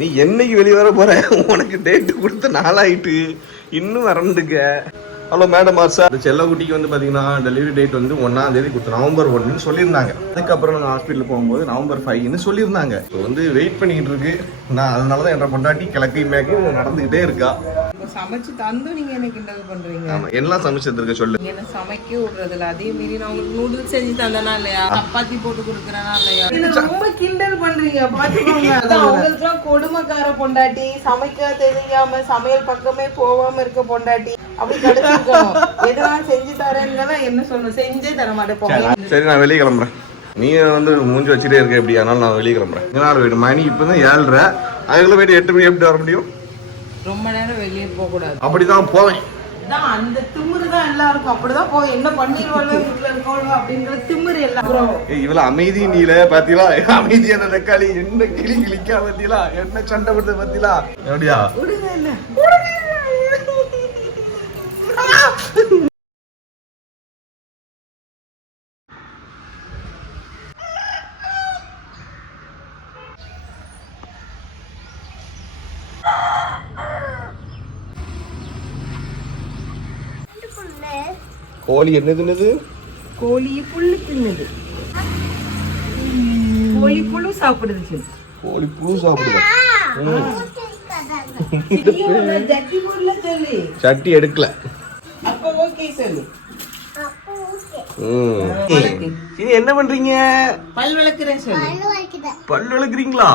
நீ என்னைக்கு வெளியே வர போற? உனக்கு டேட் கொடுத்து நாளாயிட்டு. இன்னும் வரண்டுக்க ஹலோ மேடம் சார் செல்லக்குட்டிக்கு வந்து பார்த்தீங்கன்னா டெலிவரி டேட் வந்து ஒன்னாம் தேதி கொடுத்து நவம்பர் ஒன்னு சொல்லியிருந்தாங்க. அதுக்கப்புறம் நான் ஹாஸ்பிட்டல் போகும்போது நவம்பர் ஃபைவ்னு சொல்லியிருந்தாங்க. ஸோ வந்து வெயிட் பண்ணிக்கிட்டு இருக்கு. நான் அதனால தான் என்ற பொண்டாட்டி கிழக்கு மேக்கும் நடந்துகிட்டே இருக்கா. சமைச்சு தந்தும் நீங்க என்ன கிண்டல் பண்றீங்க? ஆமா எல்லாம் சமைச்சிருக்க சொல்லு. நீங்க என்ன சமைக்க விடுறதில்ல அதே மீறி நான் உங்களுக்கு நூடுல்ஸ் செஞ்சு தந்தனா இல்லையா? சப்பாத்தி போட்டு கொடுக்குறேனா இல்லையா? ரொம்ப கிண்டல் பண்றீங்க பாத்துக்கோங்க. அவங்களுக்கு கொடுமைக்கார பொண்டாட்டி. சமைக்க தெரியாம சமையல் பக்கமே போகாம இருக்க பொண்டாட்டி. அப்படி கிடைச்சிருக்கோம் எதெல்லாம் செஞ்சு தரேன்னு என்ன சொல்லணும் செஞ்சே தர மாட்டேன் சரி நான் வெளியே கிளம்புறேன். நீ வந்து மூஞ்சி வச்சுட்டே இருக்க எப்படி? அதனால நான் வெளியே கிளம்புறேன். இதனால வீடு மணி இப்போ தான் ஏழ்ரை. அதுக்குள்ள போயிட்டு எட்டு மணி எப்படி வர முடியும்? ரொம்ப நேரம் வெளியே போக கூடாது அப்படிதான் போவேன். தான் அந்த திமிரு தான் எல்லாருக்கும். அப்படிதான் போய் என்ன பண்ணிடுவாங்க வீட்டுல இருக்கவங்க அப்படிங்கிற திமிரு எல்லாரும் ஏய், இவ்வளவு அமைதி நீல பாத்தீங்களா? அமைதியான தக்காளி என்ன கிளி கிளிக்கா பாத்தீங்களா? என்ன சண்டை போட்டு பாத்தீங்களா? எப்படியா விடுங்க இல்ல கோழி என்னது என்னது? கோழி புல்லு தின்னுது. கோழி புழு சாப்பிடுது கோழி புழு சாப்பிடுது? சட்டி எடுக்கல. அப்ப ஓகே சொல்லு. ம். இது என்ன பண்றீங்க? பல் விளக்குறேன் சொல்லு. பல்லு விளக்குறீங்களா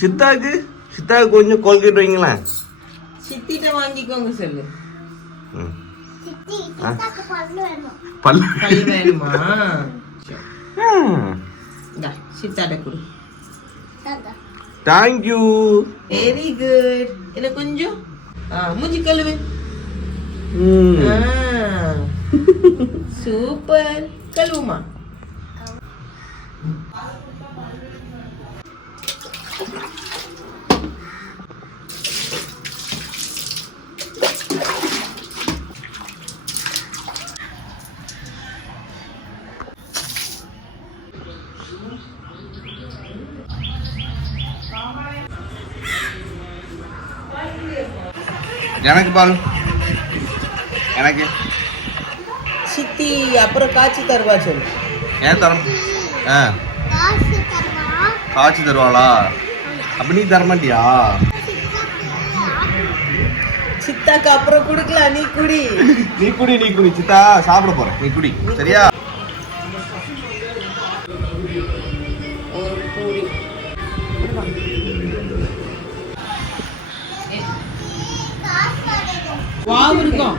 சித்தாக்கு? சித்தாக்கு கொஞ்சம் கோல்கேட் வைங்களேன். சித்திட்ட வாங்கிக்கோங்க சொல்லு. ம். பல்லு பல் வேணுமா ம். இந்தா சித்தாட்ட கொடு தேங்க்யூ வெரி குட் என்ன கொஞ்சம் ஆ, மூஞ்சி கழுவு ம். எனக்கு பால். எனக்கு. சித்தி அப்புறம் காய்ச்சி தருவா சொல்லு. ஏன் தரம்? ஆ. காய்ச்சி தருவாளா? அப்ப நீ தரமாட்டியா? சித்தாக்கு அப்புறம் குடுக்கலாம் நீ குடி. நீ குடி நீ குடி. சித்தா சாப்பிட போறேன். நீ குடி. சரியா? வாவு இருக்கும்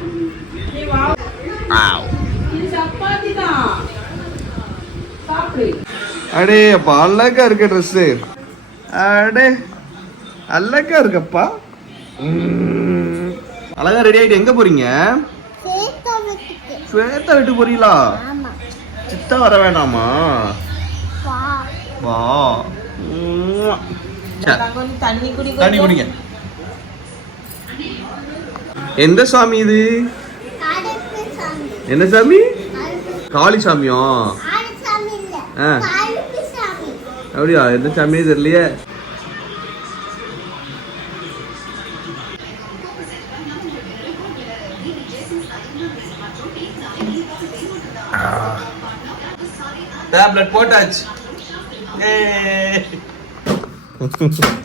அடே அப்பா அழகா இருக்க ட்ரெஸ்ஸு அடே அழகா இருக்கப்பா. அழகா ரெடி ஆயிட்டு எங்க போறீங்க? ஸ்வேதா வீட்டுக்கு. போறீங்களா? சித்தா வர வேணாமா வா. தண்ணி குடிங்க. எந்த சாமி இது? என்ன சாமி? காளி சாமியா? ஆ. அப்படியா? எந்த சாமியே தெரியலையே. டேப்லெட் போட்டாச்சு. சிரிக்கிறேன்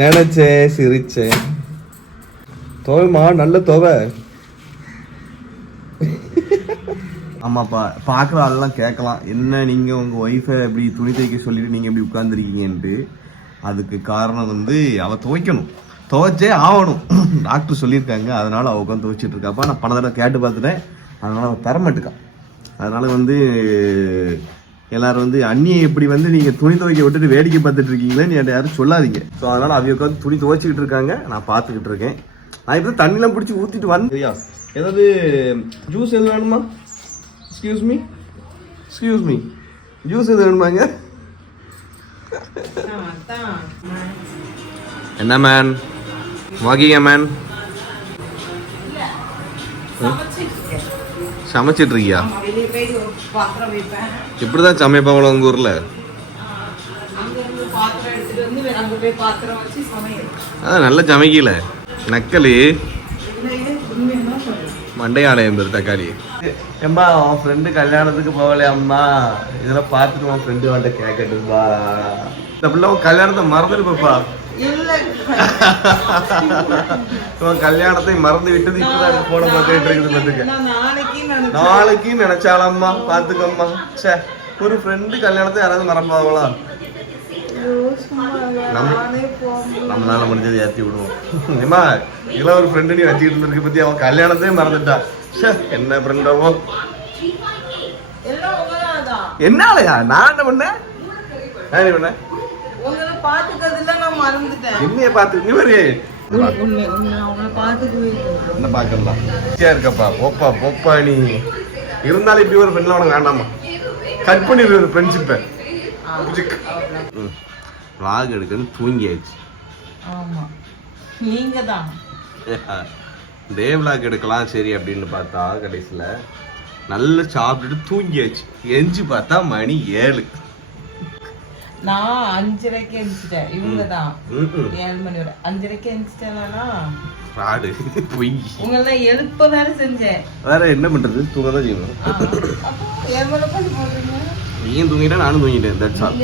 நினைச்சேன் சிரிச்சேன் துவைமா நல்ல துவை. ஆமாப்பா பார்க்குற ஆள்லாம் கேட்கலாம் என்ன நீங்கள் உங்கள் ஒய்ஃபை இப்படி துணி தைக்க சொல்லிட்டு நீங்கள் இப்படி உட்காந்துருக்கீங்கன்ட்டு அதுக்கு காரணம் வந்து அவள் துவைக்கணும். துவைச்சே ஆகணும். டாக்டர் சொல்லியிருக்காங்க. அதனால் அவள் உட்காந்து துவைச்சிட்டு இருக்காப்பா நான் பல தடவை கேட்டு பார்த்துட்டேன். அதனால் அவள் தர மாட்டுக்கா. அதனால் வந்து எல்லாரும் வந்து அண்ணியை இப்படி வந்து நீங்க துணி துவைக்க விட்டுட்டு வேடிக்கை பார்த்துட்டு இருக்கீங்களேன்னு யாரும் சொல்லாதீங்க. ஸோ அதனால அவங்க உட்காந்து துணி துவைச்சிக்கிட்டு இருக்காங்க. நான் பார்த்துக்கிட்டு இருக்கேன். நான் இப்போ தண்ணிலாம் பிடிச்சி ஊற்றிட்டு வந்தேன் ஏதாவது ஜூஸ் எது வேணுமா? Excuse me excuse me juice எது வேணுமாங்க என்ன மேன் வாங்கிங்க மேன் சமைச்சிட்டு இருக்கியா இப்படிதான் சமைப்பாங்களோ உங்க ஊர்ல? அங்க இருந்து பாத்திரம் எடுத்துட்டு வந்து அங்க போய் பாத்திரம் வச்சு சமையல். அதான் நல்ல சமைக்கல. நக்கலு. மண்டையாலயம் பேர் தக்காளி. ஏம்பா உன் ஃப்ரெண்டு கல்யாணத்துக்கு போகலையாம்மா இதெல்லாம் பார்த்துட்டு உன் ஃப்ரெண்டு வந்து கேட்கட்டும்பா. இந்த பிள்ளை உன் கல்யாணத்தை இல்ல உன் கல்யாணத்தை மறந்து விட்டது இப்பதான் போட மாட்டேன் இருக்குது பார்த்துக்க நான் நாளைக்கு நினைச்சேன் நாளைக்கு நினைச்சாலம்மா பாத்துக்கம்மா ச்சே ஒரு ஃப்ரெண்டு கல்யாணத்தை யாராவது மறப்பாங்களா ஐயோ, சும்மா இல்ல. நம்ம- நானே போக நம்மளால முடிஞ்சதை ஏத்தி விடுவோம் ஏமா இதெல்லாம் ஒரு ஃப்ரெண்டு நீ வச்சுக்கிட்டு இருந்திருக்க பத்தி அவன் கல்யாணத்தையே மறந்துட்டா ச்சே என்ன ஃப்ரெண்டாவோ எல்லாம் உங்களாதான் என்னாலயா நான் என்ன பண்ணேன் நான் என்ன பண்ணேன் உங்களை பாத்துக்கிறதுல நான் மறந்துட்டேன். என்னைய பார்த்து நீ வரு உண்மை உண்மை உண்மை அவங்கள பாத்துக்கவே இல்லை. என்ன பார்க்கலாம் ஈஸியா இருக்கப்பா. போப்பா போப்பா நீ இருந்தாலும் இப்படி ஒரு ஃப்ரெண்ட்ல உனக்கு வேண்டாமா கட் பண்ணிடு ஒரு ஃப்ரெண்ட்ஷிப்பை vlog எடுக்கன்னு தூங்கியாச்சு. ஆமா. நீங்க தான் vlog எடுக்கலாம் சரி அப்படின்னு பார்த்தா கடைசியில் நல்லா சாப்பிட்டுட்டு தூங்கியாச்சு. எஞ்சி பார்த்தா மணி ஏழு. நான் அஞ்சரைக்கு எழுந்துட்டேன் இவங்க தான். ஏழு மணி வரை அஞ்சரைக்கு எழுந்துட்டேனா fraud. பொய். உங்களை எழுப்ப வேற செஞ்சேன். வேற என்ன பண்றது? தூங்க தான் செய்யணும் நீயும் தூங்கிட்டா நானும் தூங்கிட்டேன். தட்ஸ் ஆல்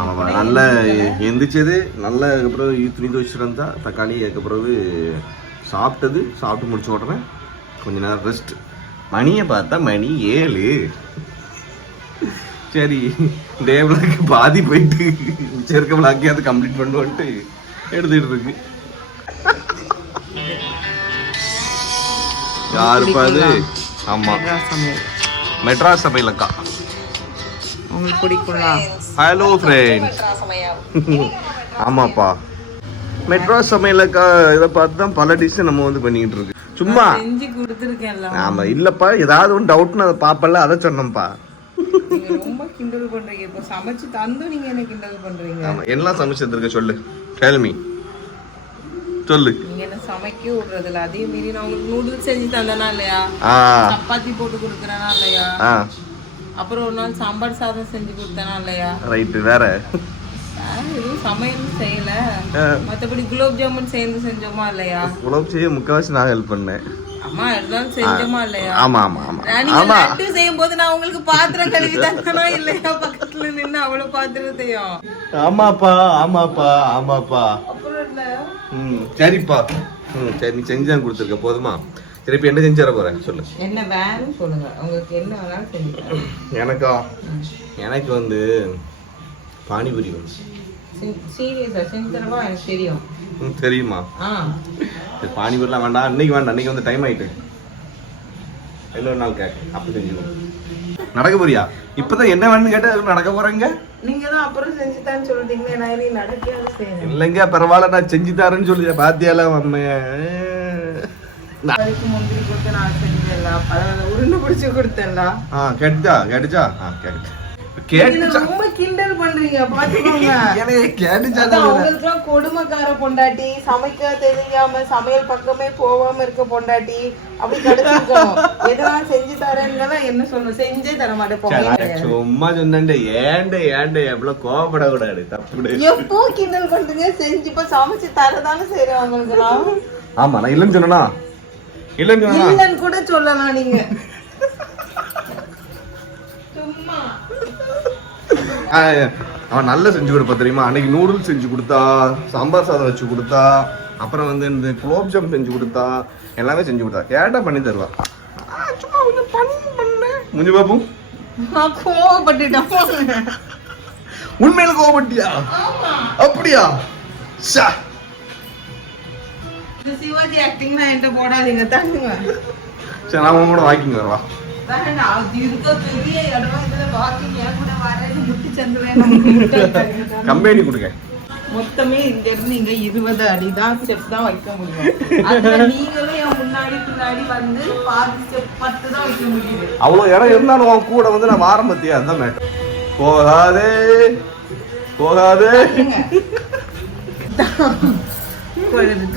ஆமாம். நல்ல எந்திரிச்சது நல்ல அதுக்கப்புறம் துணி துவச்சிட்டு இருந்தா தக்காளி அதுக்கப்புறம் சாப்பிட்டது சாப்பிட்டு முடிச்ச உடனே கொஞ்ச நேரம் ரெஸ்ட் மணியை பார்த்தா மணி ஏழு. சரி. டே விளாக்கு பாதி போயிட்டு மிச்சம் இருக்க விளாக்கையாவது கம்ப்ளீட் பண்ணுவோன்ட்டு எடுத்துட்டு இருக்கு. யாருப்பா அது? ஆமா. மெட்ராஸ் சமையல் மெட்ராஸ் சபையிலக்கா உங்களுக்கு பிடிக்கும்ல ஹலோ ஃப்ரெண்ட் ஆமாப்பா. மெட்ரோ சமையலக்கா இதை பார்த்து தான் பல டிஷ் நம்ம வந்து பண்ணிக்கிட்டு இருக்கு. சும்மா. ஆமா இல்லப்பா. ஏதாவது ஒன்று டவுட்னு அதை பார்ப்பல அதை சொன்னோம்ப்பா. நீங்க ரொம்ப கிண்டல் பண்றீங்க. இப்போ சமைச்சு தந்து நீங்க என்ன கிண்டல் பண்றீங்க? ஆமா எல்லாம் சமைச்சிருக்க சொல்லு. கேள்வி சொல்லு. நீங்க என்ன சமைக்க விடுறதில்ல. அதே மீறி நான் உங்களுக்கு நூடுல்ஸ் செஞ்சு தந்தேனா இல்லையா? சப்பாத்தி போட்டு கொடுக்குறேனா இல்லையா? அப்புறம் ஒரு நாள் சாம்பார் சாதம் செஞ்சு கொடுத்தேனா இல்லையா? ரைட்டு வேற. எதுவும் சமையல் செய்யல. மத்தபடி குலோப் ஜாமுன் சேர்ந்து செஞ்சோமா இல்லையா? உழவு செய்ய முக்கால்வாசி நான் ஹெல்ப் பண்ணேன். அம்மா இருந்தாலும் செஞ்சோமா இல்லையா? ஆமா ஆமா ஆமா. ஆமா. செய்யும் போது நான் உங்களுக்கு பாத்திரம் கழுவி இல்லையா? பக்கத்துல நின்னு அவ்வளவு பாத்திரத்தையும். ஆமாப்பா ஆமாப்பா ஆமாப்பா. ம் சரிப்பா. ம் சரி நீ செஞ்சு தான் கொடுத்துருக்க போதுமா? சரி இப்போ என்ன செஞ்சு தர சொல்லு. என்ன வேணும் சொல்லுங்க. உங்களுக்கு என்ன வேணாலும் செஞ்சு. எனக்கா. எனக்கு வந்து பானிபூரி வேணும். செஞ்சு- சீரியஸா? செஞ்சு தரவா? எனக்கு தெரியும். தெரியுமா? சரி பானிபூரிலாம் வேண்டாம். இன்னைக்கு வேண்டாம். இன்னைக்கு வந்து டைம் ஆயிட்டு. இன்னொரு நாள் கேட்க அப்படி செஞ்சுக்கோ நடக்க போறியா? இப்பதான் என்ன வேணும்னு கேட்டா நடக்க போறேங்க? நீங்க தான் அப்புறம் செஞ்சு தான் சொல்றீங்க நான் இல்லைங்க பரவாயில்ல நான் செஞ்சு தரேன்னு சொல்லி பாத்தியால வரைக்கும் முந்திரி கொடுத்து நான் செஞ்சேன்ல உருண்டை பிடிச்சு கொடுத்தேன்ல ஆ கேட்டுச்சா? கேட்டுச்சா? ஆ கேட்டுச்சா. ரொம்ப கிண்டல் பண்றீங்க பாத்துக்கோங்க. கொடுமைக்கார பொண்டாட்டி. சமைக்க தெரியாம சமையல் பக்கமே போகாம இருக்க பொண்டாட்டி. அப்படி கிடைச்சிருக்கோம் எதெல்லாம் செஞ்சு தரேன்னு என்ன சொல்லணும்? செஞ்சே தர மாட்டேன் சும்மா சொன்னேன் ஏண்டே ஏண்டே எவ்வளவு கோவப்படக்கூடாது. தப்புடு எப்போ கிண்டல் பண்றீங்க? செஞ்சு இப்ப சமைச்சு தரதானே செய்யறேன் உங்களுக்கு நான். ஆமா நான் இல்லைன்னு சொன்னா இல்லைன்னு சொன்னா இல்லன்னு கூட சொல்லலாம் நீங்க. சும்மா. அவன் நல்லா செஞ்சு கொடுப்பா தெரியுமா? அன்னைக்கு நூடுல்ஸ் செஞ்சு கொடுத்தா சாம்பார் சாதம் வச்சு கொடுத்தா அப்புறம் வந்து இந்த குலோப் ஜாம் செஞ்சு கொடுத்தா எல்லாமே செஞ்சு கொடுத்தா. கேட்டா பண்ணி தருவா. சும்மா கொஞ்சம் பண்ணு பண்ணு. முஞ்சி பாப்போம் கோவப்பட்டுட்டேன். உண்மையில கோவப்பட்டியா? அப்படியா. இந்த சிவாஜி ஆக்டிங் நான் என்கிட்ட போடாதீங்க தாங்குங்க சரி நான் கூட வாக்கிங் வரவா? கம்பெனி கொடுங்க மொத்தமே இங்க இருந்து இங்க இருபது அடி தான் ஸ்டெப் தான் வைக்க முடியும் அதுல நீங்களும் என் முன்னாடி பின்னாடி வந்து பாதி ஸ்டெப் பத்து தான் வைக்க முடியுது அவ்வளோ இடம் இருந்தாலும் உன் கூட வந்து நான் வாரம் பத்தியா அதுதான் மேட்டர் போகாதே போகாதே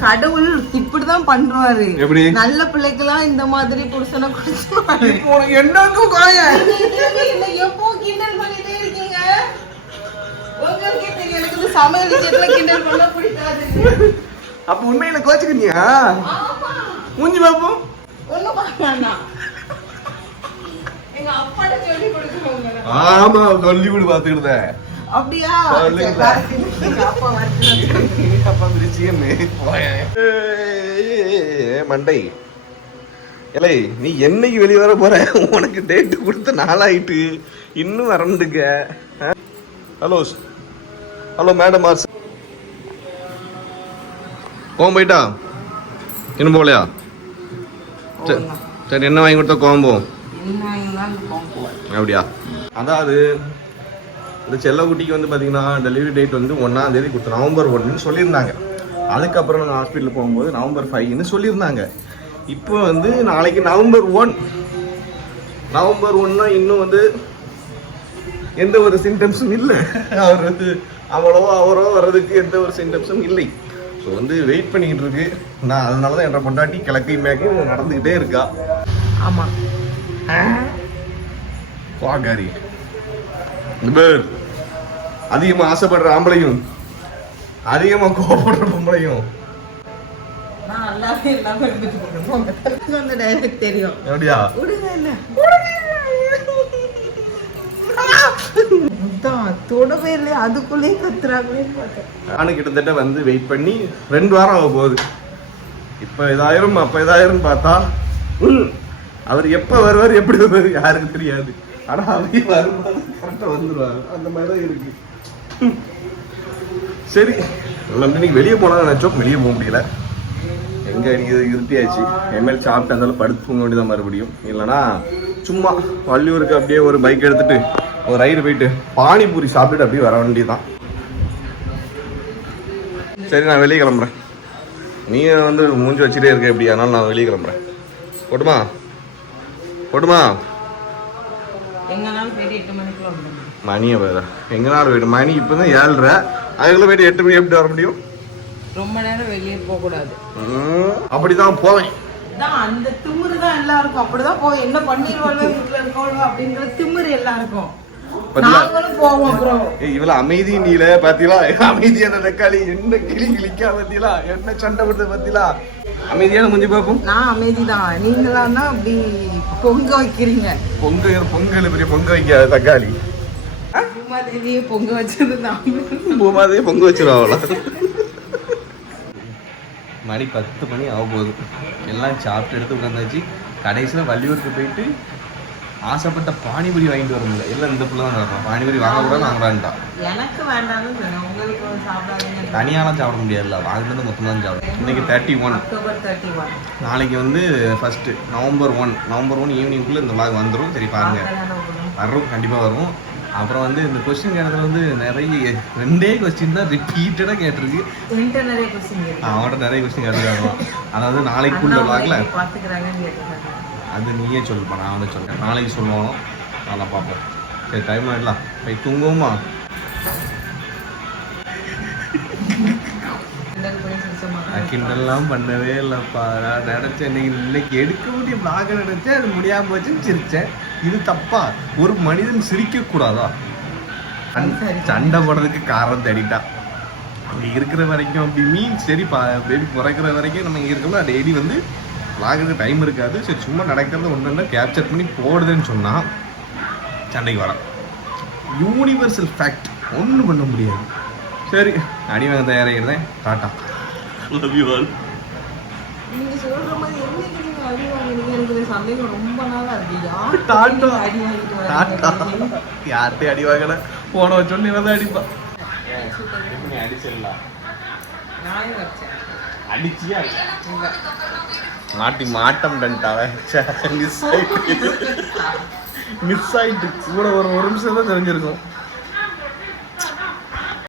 கடவுள் இப்படிதான் பண்றாரு. எப்படி? நல்ல பிள்ளைக்கெல்லாம் இந்த மாதிரி புருஷனை கொடுத்துருவாரு. உனக்கு என்னக்கும் காய எப்போ கிண்டல் பண்ணிட்டே இருக்கீங்க? உங்க சமையல் விஷயத்துல கிண்டல் பண்ண பிடிக்காது. அப்ப உண்மையில கோச்சுக்கினியா? மூஞ்சி பாப்போம். ஒண்ணும் எங்க அப்பாட்ட சொல்லி கொடுத்துருவாங்க ஆமா சொல்லி விடு பாத்துக்கிட்ட அப்படியா? அப்பா. அப்பா பிரிச்சியன்னு மண்டை. ஏலே நீ என்னைக்கு வெளிய வர போற? உனக்கு டேட் கொடுத்த நாளாயிட்டு. இன்னும் வரண்டுங்க ஹலோ ஹலோ மேடம் ஆர்ஸ் கோவம் போயிட்டா? இன்னும் போகலையா? சரி என்ன வாங்கி கொடுத்தா கோவம் போகும். அப்படியா? அதாவது இந்த செல்லக்குட்டிக்கு வந்து பார்த்தீங்கன்னா டெலிவரி டேட் வந்து ஒன்றாம் தேதி கொடுத்து நவம்பர் ஒன்றுன்னு சொல்லியிருந்தாங்க. அதுக்கப்புறம் நான் ஹாஸ்பிட்டல் போகும்போது நவம்பர் ஃபைவ்னு சொல்லியிருந்தாங்க. இப்போ வந்து நாளைக்கு நவம்பர் ஒன். நவம்பர் ஒன்னா இன்னும் வந்து எந்த ஒரு சிம்டம்ஸும் இல்லை. அவர் வந்து அவளோ அவரோ வர்றதுக்கு எந்த ஒரு சிம்டம்ஸும் இல்லை. ஸோ வந்து வெயிட் பண்ணிக்கிட்டு இருக்கு. நான் அதனால தான் என்ற பொண்டாட்டி கிழக்கை மேக்கையும் நடந்துக்கிட்டே இருக்கா. ஆமா. வாகாரி பேர். அதிகமா ஆசைப்படுற ஆம்பளையும் அதிகமா கோவப்படுற பொம்பளையும். தெரியும். எப்படியா? தொடவே இல்லையா. அதுக்குள்ளேயே கத்துறாங்களேன்னு பார்த்தேன். நானும் கிட்டத்தட்ட வந்து வெயிட் பண்ணி ரெண்டு வாரம் ஆக போகுது. இப்ப இதாயிரம் அப்ப இதாயிரம் பார்த்தா அவர் எப்ப வருவார் எப்படி வருவார் யாருக்கு தெரியாது. ஆனா அவர் வரும்போது கரெக்டா அந்த மாதிரி தான் இருக்குது சரி. நம்ம இன்னைக்கு வெளியே போனா நினைச்சோம். வெளியே போக முடியல. எங்க அடிக்கிறது இருட்டியாச்சு. எம்எல் சாப்பிட்டு இருந்தாலும் படுத்து தூங்க வேண்டியதான் மறுபடியும். இல்லைன்னா சும்மா வள்ளியூருக்கு அப்படியே ஒரு பைக் எடுத்துட்டு ஒரு ரைடு போயிட்டு பானிபூரி சாப்பிட்டுட்டு அப்படியே வர வேண்டியதுதான். சரி நான் வெளியே கிளம்புறேன். நீ வந்து மூஞ்சி வச்சுட்டே இருக்க எப்படி? அதனால நான் வெளியே கிளம்புறேன். போட்டுமா? போட்டுமா? எங்கனாலும் போயிட்டு எட்டு மணிக்குள்ள வந்துடும் மணியை வேற எங்கனாலும் போயிட்டு மணி இப்போ தான் ஏழ்ரை. அதுக்குள்ள போயிட்டு எட்டு மணி எப்படி வர முடியும்? ரொம்ப நேரம் வெளியே போக கூடாது ம், அப்படிதான் போவேன். அந்த திமிரு தான் எல்லாருக்கும். அப்படிதான் போய் என்ன பண்ணிடுவாங்க வீட்டுல இருக்கவங்க அப்படிங்கிற திமிரு எல்லாருக்கும். இவ்வளவு அமைதி நீல பாத்தீங்களா? அமைதியான தக்காளி என்ன கிளி கிளிக்கா பாத்தீங்களா? என்ன சண்டை போடுறது பாத்தீங்களா? அமைதியான முஞ்சி பாப்போம் நான் அமைதிதான். நீங்களாம் தான் அப்படி பொங்க வைக்கிறீங்க. பொங்க பொங்கல் பெரிய பொங்க வைக்காத தக்காளி. உமாதேவியே பொங்க வச்சது தான். பூமாதே பொங்க வச்சிருவாங்களா மணி பத்து மணி ஆக போகுது. எல்லாம் சாப்பிட்டு எடுத்து உட்காந்தாச்சு கடைசியில் வள்ளியூருக்கு போயிட்டு ஆசைப்பட்ட பானிபூரி வாங்கிட்டு வர முடியல. எல்லாம் இந்த பிள்ளை தான் நடக்கும் பானிபூரி வாங்க கூட எனக்கு வேண்டாம்னு சொன்னேன் உங்களுக்கு சாப்பிடாதீங்க தனியாலாம் சாப்பிட முடியாதுல்ல. வாங்கிட்டு மொத்தமாக தான் சாப்பிடும் இன்னைக்கு thirty one October thirty one நாளைக்கு வந்து first November one November one ஈவினிங்குள்ளே இந்த vlog வந்துடும் சரி பாருங்க. வரும் கண்டிப்பாக வரும். அப்புறம் வந்து இந்த கொஸ்டின் கேட்டதுல வந்து நிறைய ரெண்டே கொஸ்டின் தான் ரிப்பீட்டடாக கேட்டிருக்கு. அவன்கிட்ட நிறைய கொஸ்டின் கேட்டுருக்காங்க. அதாவது நாளைக்குள்ள பாத்துக்கிறாங்கன்னு கேட்டுருக்காங்க. அது நீயே சொல்லுப்பா நான் வந்து சொல்கிறேன் நாளைக்கு சொல்லுவோம். அதெல்லாம் பார்ப்போம். சரி டைம் ஆகிடலாம் போய் தூங்குவோமா? கிண்டல்லாம் பண்ணவே இல்லைப்பா. நான் நினச்சேன் இன்னைக்கு இன்னைக்கு எடுக்க முடிய vlog நினச்சேன். அது முடியாம போச்சுன்னு சிரிச்சேன். இது தப்பா? ஒரு மனிதன் சிரிக்க கூடாதா சண்டை- சண்டை போடுறதுக்கு காரணம் தேடிட்டா. அப்படி இருக்கிற வரைக்கும் அப்படி மீன் சரிப்பா பேபி பிறக்கிற வரைக்கும் நம்ம இங்கே இருக்கோம்னா டெய்லி வந்து vlogக்கு டைம் இருக்காது. சரி சும்மா நடக்கிறத ஒன்று ஒன்று கேப்சர் பண்ணி போடுதுன்னு சொன்னால் சண்டைக்கு வரான். யூனிவர்சல் ஃபேக்ட் ஒன்றும் பண்ண முடியாது. சரி அடி வாங்க தயாராகிடுறேன். டாட்டா லவ் யூ ஆல் நீங்க சொல்ற மாதிரி என்னைக்கு நீங்க அடி வாங்குறீங்க? எனக்கு சந்தேகம் ரொம்ப நாளா இருக்கு. யார் டாட்டா. அடி வாங்கிட்டு டாட்டா வராங்க யார்கிட்டயும் அடி வாங்கல. போன சொல்லி வந்து அடிப்பா அடிச்சிடலாம். நானே வச்சேன் அடிச்சியா? இல்ல. மாட்டி மாட்டம் டன்ட்டாவ மிஸ் ஆயிட்டு. மிஸ் ஆயிட்டு. கூட ஒரு ஒரு நிமிஷம் தான் தெரிஞ்சிருக்கும்.